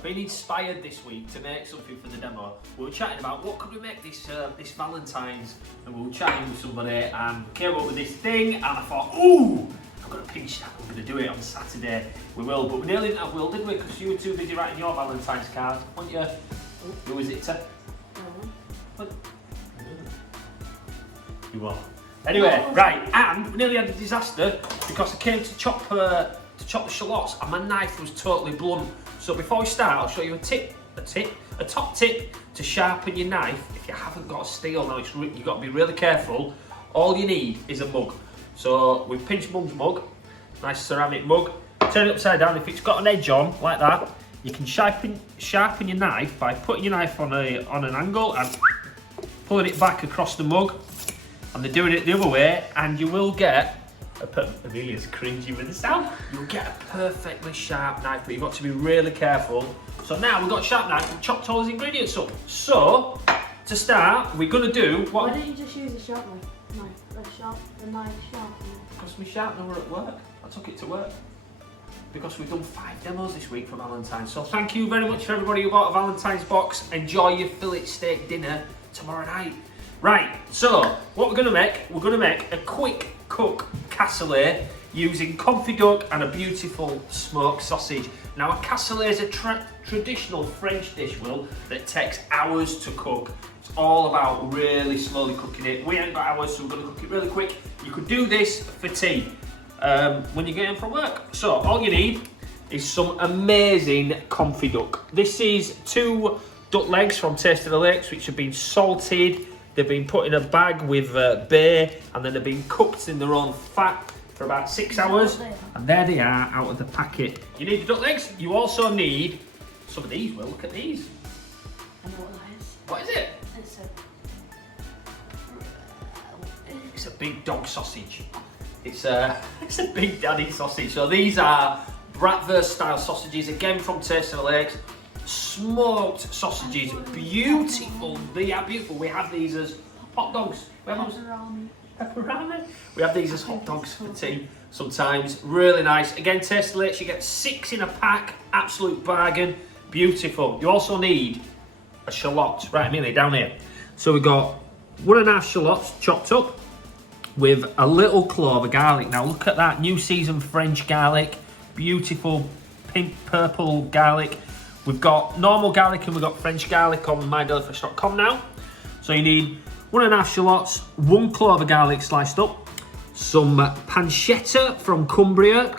I've been inspired this week to make something for the demo. We were chatting about what could we make this Valentine's, and we were chatting with somebody and came up with this thing, and I thought, ooh, I've got to pinch that. We're going to do it on Saturday. We will, but we nearly didn't have Will, did we? Because you were too busy writing your Valentine's card, weren't you? Who was it to? What? You are. Anyway, right, and we nearly had a disaster because I came to chop the shallots and my knife was totally blunt. So before we start, I'll show you a top tip to sharpen your knife if you haven't got a steel. Now you've got to be really careful. All you need is a mug. So we've pinched Mum's mug, nice ceramic mug. Turn it upside down. If it's got an edge on like that, you can sharpen your knife by putting your knife on an angle and pulling it back across the mug. And they're doing it the other way, and you will get Amelia's cringy with the sound. You'll get a perfectly sharp knife, but you've got to be really careful. So now we've got a sharp knife, we've chopped all those ingredients up. So to start, we're gonna do what? Why don't you just use a sharp knife? The knife sharpener. Because my sharpener were at work. I took it to work. Because we've done 5 demos this week for Valentine's. So thank you very much for everybody who bought a Valentine's box. Enjoy your fillet steak dinner tomorrow night. Right, so what we're going to make a quick cook cassoulet using confit duck and a beautiful smoked sausage. Now a cassoulet is a traditional French dish, Will, that takes hours to cook. It's all about really slowly cooking it. We ain't got hours, so we're going to cook it really quick. You could do this for tea when you get in from work. So all you need is some amazing confit duck. This is 2 duck legs from Taste of the Lakes, which have been salted. They've been put in a bag with bay, and then they've been cooked in their own fat for about 6 hours. And there they are out of the packet. You need the duck legs. You also need some of these. Well, look at these. I know what that is. What is it? It's a big dog sausage. It's a big daddy sausage. So these are bratwurst style sausages, again from Taste of the Lakes. Smoked sausages, beautiful. They are beautiful. We have these as hot dogs. Pepperoni. We have these as hot dogs for tea sometimes. Really nice. Again, Taste of the Lakes, you get 6 in a pack. Absolute bargain. Beautiful. You also need a shallot. Right, Amelia, down here. So we've got 1.5 shallots chopped up with a little clove of garlic. Now look at that new season French garlic. Beautiful pink purple garlic. We've got normal garlic and we've got French garlic on mydelifresh.com now. So you need 1.5 shallots, 1 clove of garlic sliced up, some pancetta from Cumbria,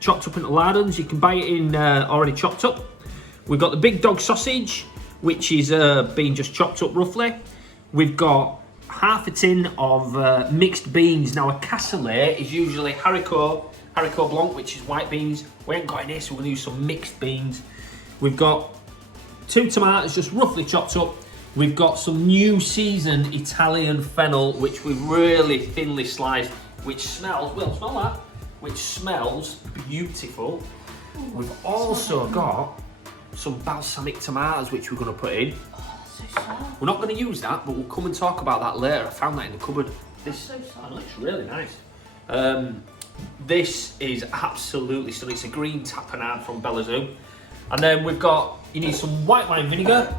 chopped up into lardons. You can buy it in already chopped up. We've got the big dog sausage, which is being just chopped up roughly. We've got half a tin of mixed beans. Now a cassoulet is usually haricot blanc, which is white beans. We ain't got any, so we're gonna use some mixed beans. We've got 2 tomatoes just roughly chopped up. We've got some new season Italian fennel, which we've really thinly sliced, which smells, well, smell that, which smells beautiful. We've also got some balsamic tomatoes, which we're gonna put in. Oh, that's so sour. We're not gonna use that, but we'll come and talk about that later. I found that in the cupboard. That's so sour. It's really nice. This is absolutely stunning. It's a green tapenade from Bellazoo. And then we've got, you need some white wine vinegar,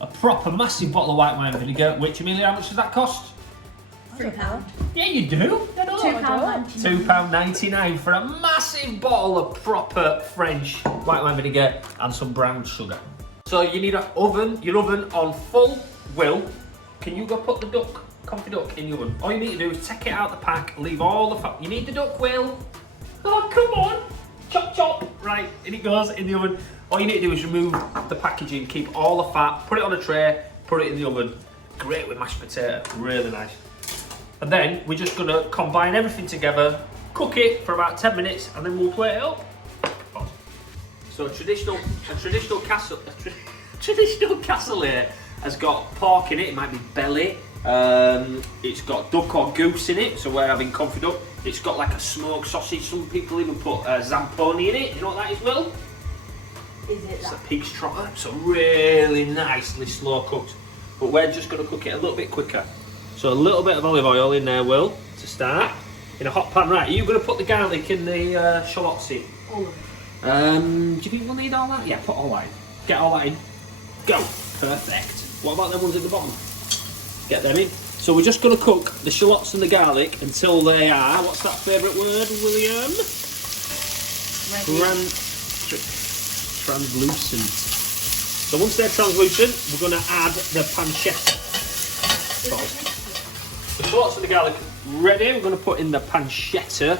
a proper massive bottle of white wine vinegar, which, Amelia, how much does that cost? £3. Yeah, you do. £2.99 for a massive bottle of proper French white wine vinegar and some brown sugar. So you need your oven on full. Will, can you go put the confit duck in the oven? All you need to do is take it out of the pack, leave all the fat. You need the duck, Will. Oh, come on. Chop, chop. Right, in it goes in the oven. All you need to do is remove the packaging, keep all the fat, put it on a tray, put it in the oven. Great with mashed potato, really nice. And then we're just gonna combine everything together, cook it for about 10 minutes, and then we'll plate it up. So a traditional cassoulet has got pork in it. It might be belly. It's got duck or goose in it, so we're having confit duck. It's got like a smoked sausage. Some people even put zamponi in it. You know what that is, Will? Is it It's that? a pig's trotter, so really nicely slow cooked. But we're just going to cook it a little bit quicker. So a little bit of olive oil in there, Will, to start. In a hot pan. Right, are you going to put the garlic in the shallots in? All of it. Do you think we'll need all that? Yeah, put all that in. Get all that in. Go. Perfect. What about them ones at the bottom? Get them in. So we're just going to cook the shallots and the garlic until they are, what's that favourite word, William? Translucent. So once they're translucent, we're going to add the pancetta. The shallots and the garlic ready. We're going to put in the pancetta.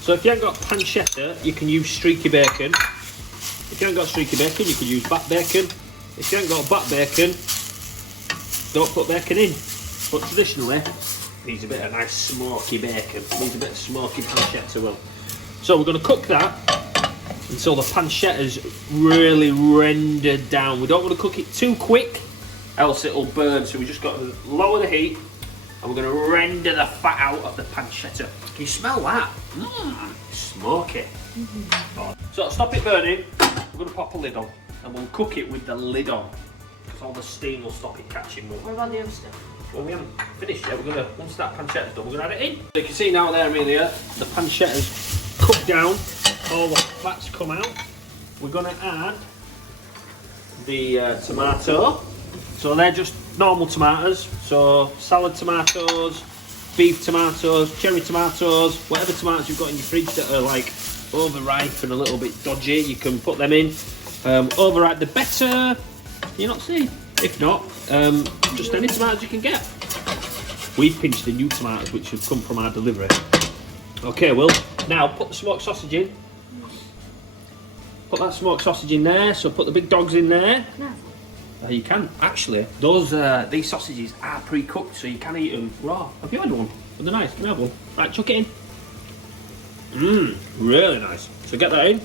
So if you haven't got pancetta, you can use streaky bacon. If you haven't got streaky bacon, you can use back bacon. If you haven't got back bacon, don't put bacon in. But traditionally, needs a bit of nice smoky bacon. Needs a bit of smoky pancetta, Will. So we're going to cook that until the pancetta's really rendered down. We don't want to cook it too quick, else it'll burn. So we just got to lower the heat, and we're going to render the fat out of the pancetta. Can you smell that? Smoky. So to stop it burning, we're going to pop a lid on, and we'll cook it with the lid on, because all the steam will stop it catching. What about the other stuff? Well, we haven't finished yet. We're gonna, once that pancetta's done, we're gonna add it in. So you can see now there, Amelia, the pancetta's cooked down. All the fat's come out. We're gonna add the tomato. So they're just normal tomatoes. So salad tomatoes, beef tomatoes, cherry tomatoes, whatever tomatoes you've got in your fridge that are like overripe and a little bit dodgy, you can put them in. Overripe the better. You're not seeing. If not, just any tomatoes you can get. We've pinched the new tomatoes which have come from our delivery. Okay, well, now put the smoked sausage in. Put that smoked sausage in there, so put the big dogs in there. You can, actually. These sausages are pre-cooked, so you can eat them raw. Have you had one? Are they nice? Can I have one? Right, chuck it in. Really nice. So get that in.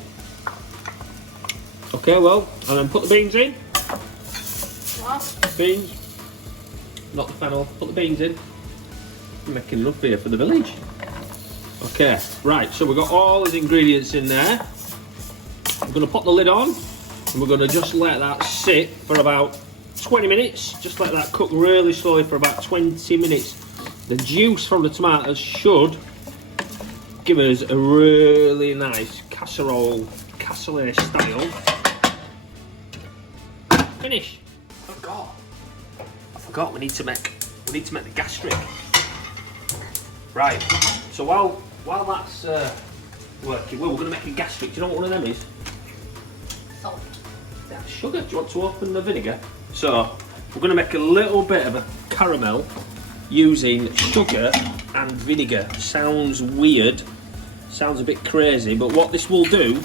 Okay, well, and then put the beans in. Beans, not the fennel, put the beans in. I'm making enough here for the village. Okay, right, so we've got all these ingredients in there. We're going to put the lid on, and we're going to just let that sit for about 20 minutes. Just let that cook really slowly for about 20 minutes. The juice from the tomatoes should give us a really nice Cassoulet style finish. I forgot. We need to make the gastric. Right. So while that's working, well, we're going to make a gastric. Do you know what one of them is? Salt. Yeah, sugar. Do you want to open the vinegar? So we're going to make a little bit of a caramel using sugar and vinegar. Sounds weird. Sounds a bit crazy, but what this will do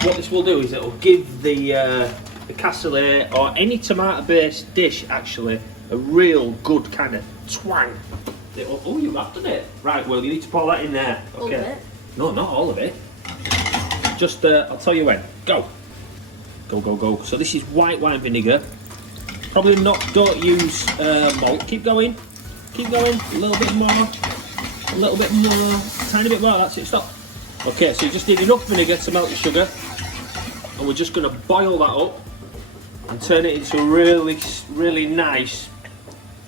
is it'll give the cassoulet or any tomato-based dish actually a real good kind of twang. Oh, you have done it. Right, well, you need to pour that in there. Okay. All of it? No, not all of it. Just, I'll tell you when. Go. Go. So this is white wine vinegar. Probably not, don't use malt. Keep going. A little bit more. Tiny bit more, that's it, stop. Okay, so you just need enough vinegar to melt the sugar. And we're just going to boil that up and turn it into a really, really nice,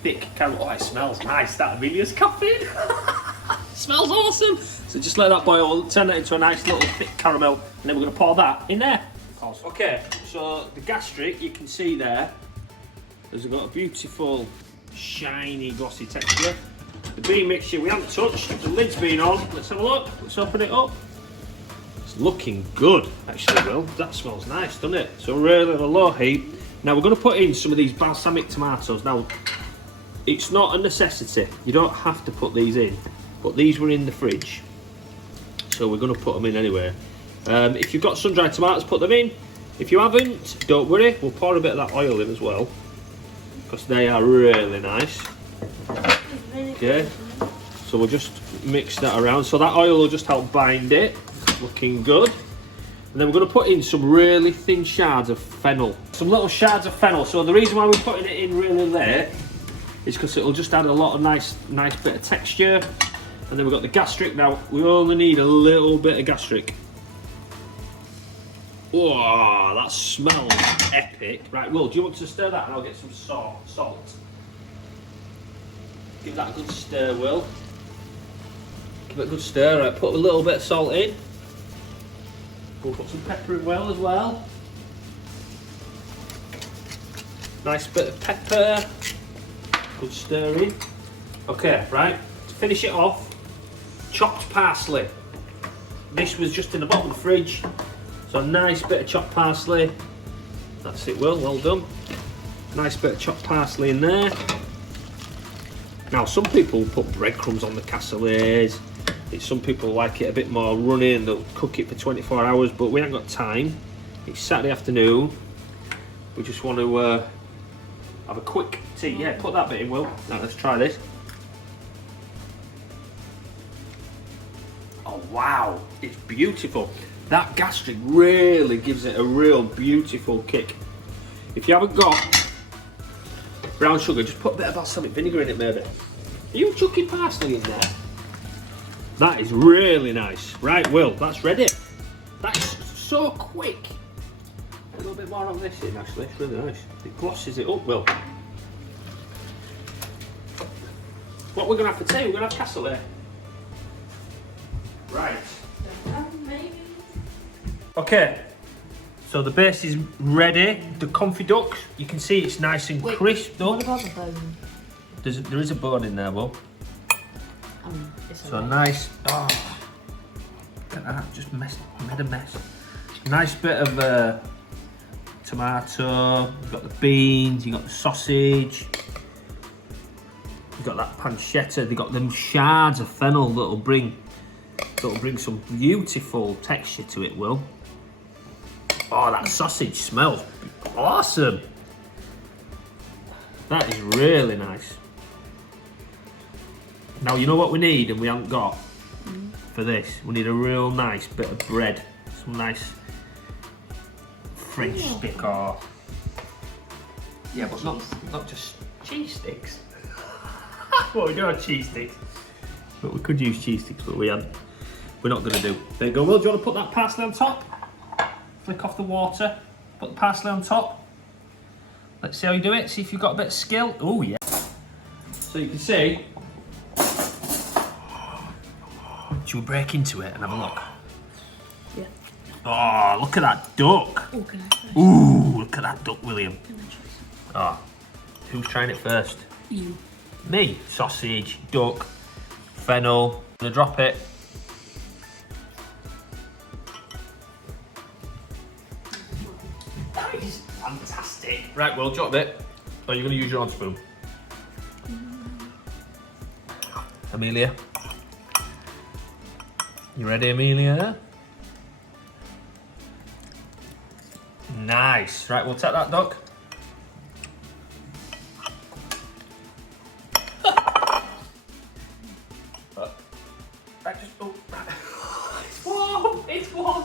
thick caramel. Oh, it smells nice, that Amelia's coffee. Smells awesome. So just let that boil, turn that into a nice little thick caramel, and then we're going to pour that in there. Okay, so the gastric, you can see there, has got a beautiful, shiny, glossy texture. The bean mixture we haven't touched, the lid's been on. Let's have a look, let's open it up. It's looking good, actually, Will. That smells nice, doesn't it? So really on a low heat. Now we're going to put in some of these balsamic tomatoes. Now, it's not a necessity. You don't have to put these in, but these were in the fridge. So we're going to put them in anyway. If you've got sun-dried tomatoes, put them in. If you haven't, don't worry. We'll pour a bit of that oil in as well, because they are really nice. Okay, so we'll just mix that around. So that oil will just help bind it. Looking good. And then we're going to put in some really thin shards of fennel. Some little shards of fennel. So the reason why we're putting it in really late is because it'll just add a lot of nice bit of texture. And then we've got the gastric. Now we only need a little bit of gastric. Oh, that smells epic. Right, Will, do you want to stir that and I'll get some salt? Give that a good stir, Will. Give it a good stir. Right, put a little bit of salt in. We'll put some pepper in as well. Nice bit of pepper. Good stirring. Okay, right, to finish it off, chopped parsley. This was just in the bottom of the fridge, so a nice bit of chopped parsley. That's it, Will, well done. Nice bit of chopped parsley in there. Now, some people put breadcrumbs on the cassoulets. Some people like it a bit more runny and they'll cook it for 24 hours, but we ain't got time. It's Saturday afternoon. We just want to have a quick tea. Yeah, put that bit in, Will. Now, let's try this. Oh, wow, it's beautiful. That gastric really gives it a real beautiful kick. If you haven't got brown sugar, just put a bit of balsamic vinegar in it, maybe. Are you chucking parsley in there? That is really nice. Right, Will, that's ready. That's so quick. A little bit more on this in, actually. It's really nice. It glosses it up, Will. What we're going to have for tea, we're going to have cassoulet. Right. Okay, so the base is ready. The confit duck, you can see it's nice and crisp. What about the bone? There is a bone in there, Will. So nice. Oh, look at that, just made a mess. Nice bit of tomato. You've got the beans. You got the sausage. You've got that pancetta. They got them shards of fennel that'll bring some beautiful texture to it, Will. Oh, that sausage smells awesome. That is really nice. Now, you know what we need and we haven't got for this? We need a real nice bit of bread. Some nice French stick or... Yeah, but not just cheese sticks. Well, we do have cheese sticks. But we could use cheese sticks, but we're not going to do. There you go, Will. Do you want to put that parsley on top? Flick off the water. Put the parsley on top. Let's see how you do it. See if you've got a bit of skill. Oh, yeah. So you can see... Should we break into it and have a look? Yeah. Oh, look at that duck. Oh, can I try? Ooh, look at that duck, William. Can I try some? Oh, who's trying it first? You. Me. Sausage, duck, fennel. I'm gonna drop it. That is fantastic. Right, well, drop it. Or you're gonna use your own spoon. Amelia. You ready, Amelia? Nice. Right, we'll take that duck. It's warm.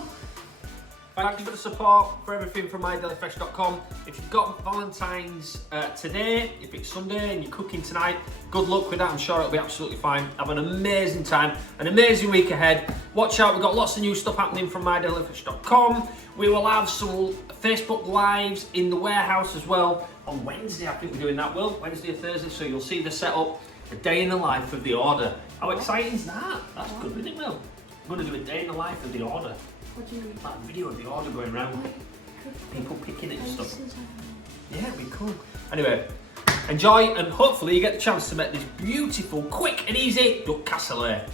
Thank you for the support, for everything from MyDailyFresh.com. If you've got Valentine's today, if it's Sunday and you're cooking tonight, good luck with that. I'm sure it'll be absolutely fine. Have an amazing time, an amazing week ahead. Watch out, we've got lots of new stuff happening from MyDailyFresh.com. We will have some Facebook Lives in the warehouse as well on Wednesday. I think we're doing that, Will. Wednesday or Thursday, so you'll see the setup, a day in the life of the order. How exciting is that? That's good, isn't it, Will? We're going to do a day in the life of the order. What do you mean? That video of the order going around, people picking it and stuff. Yeah, it'd be cool. Anyway, enjoy and hopefully you get the chance to make this beautiful, quick and easy duck cassoulet.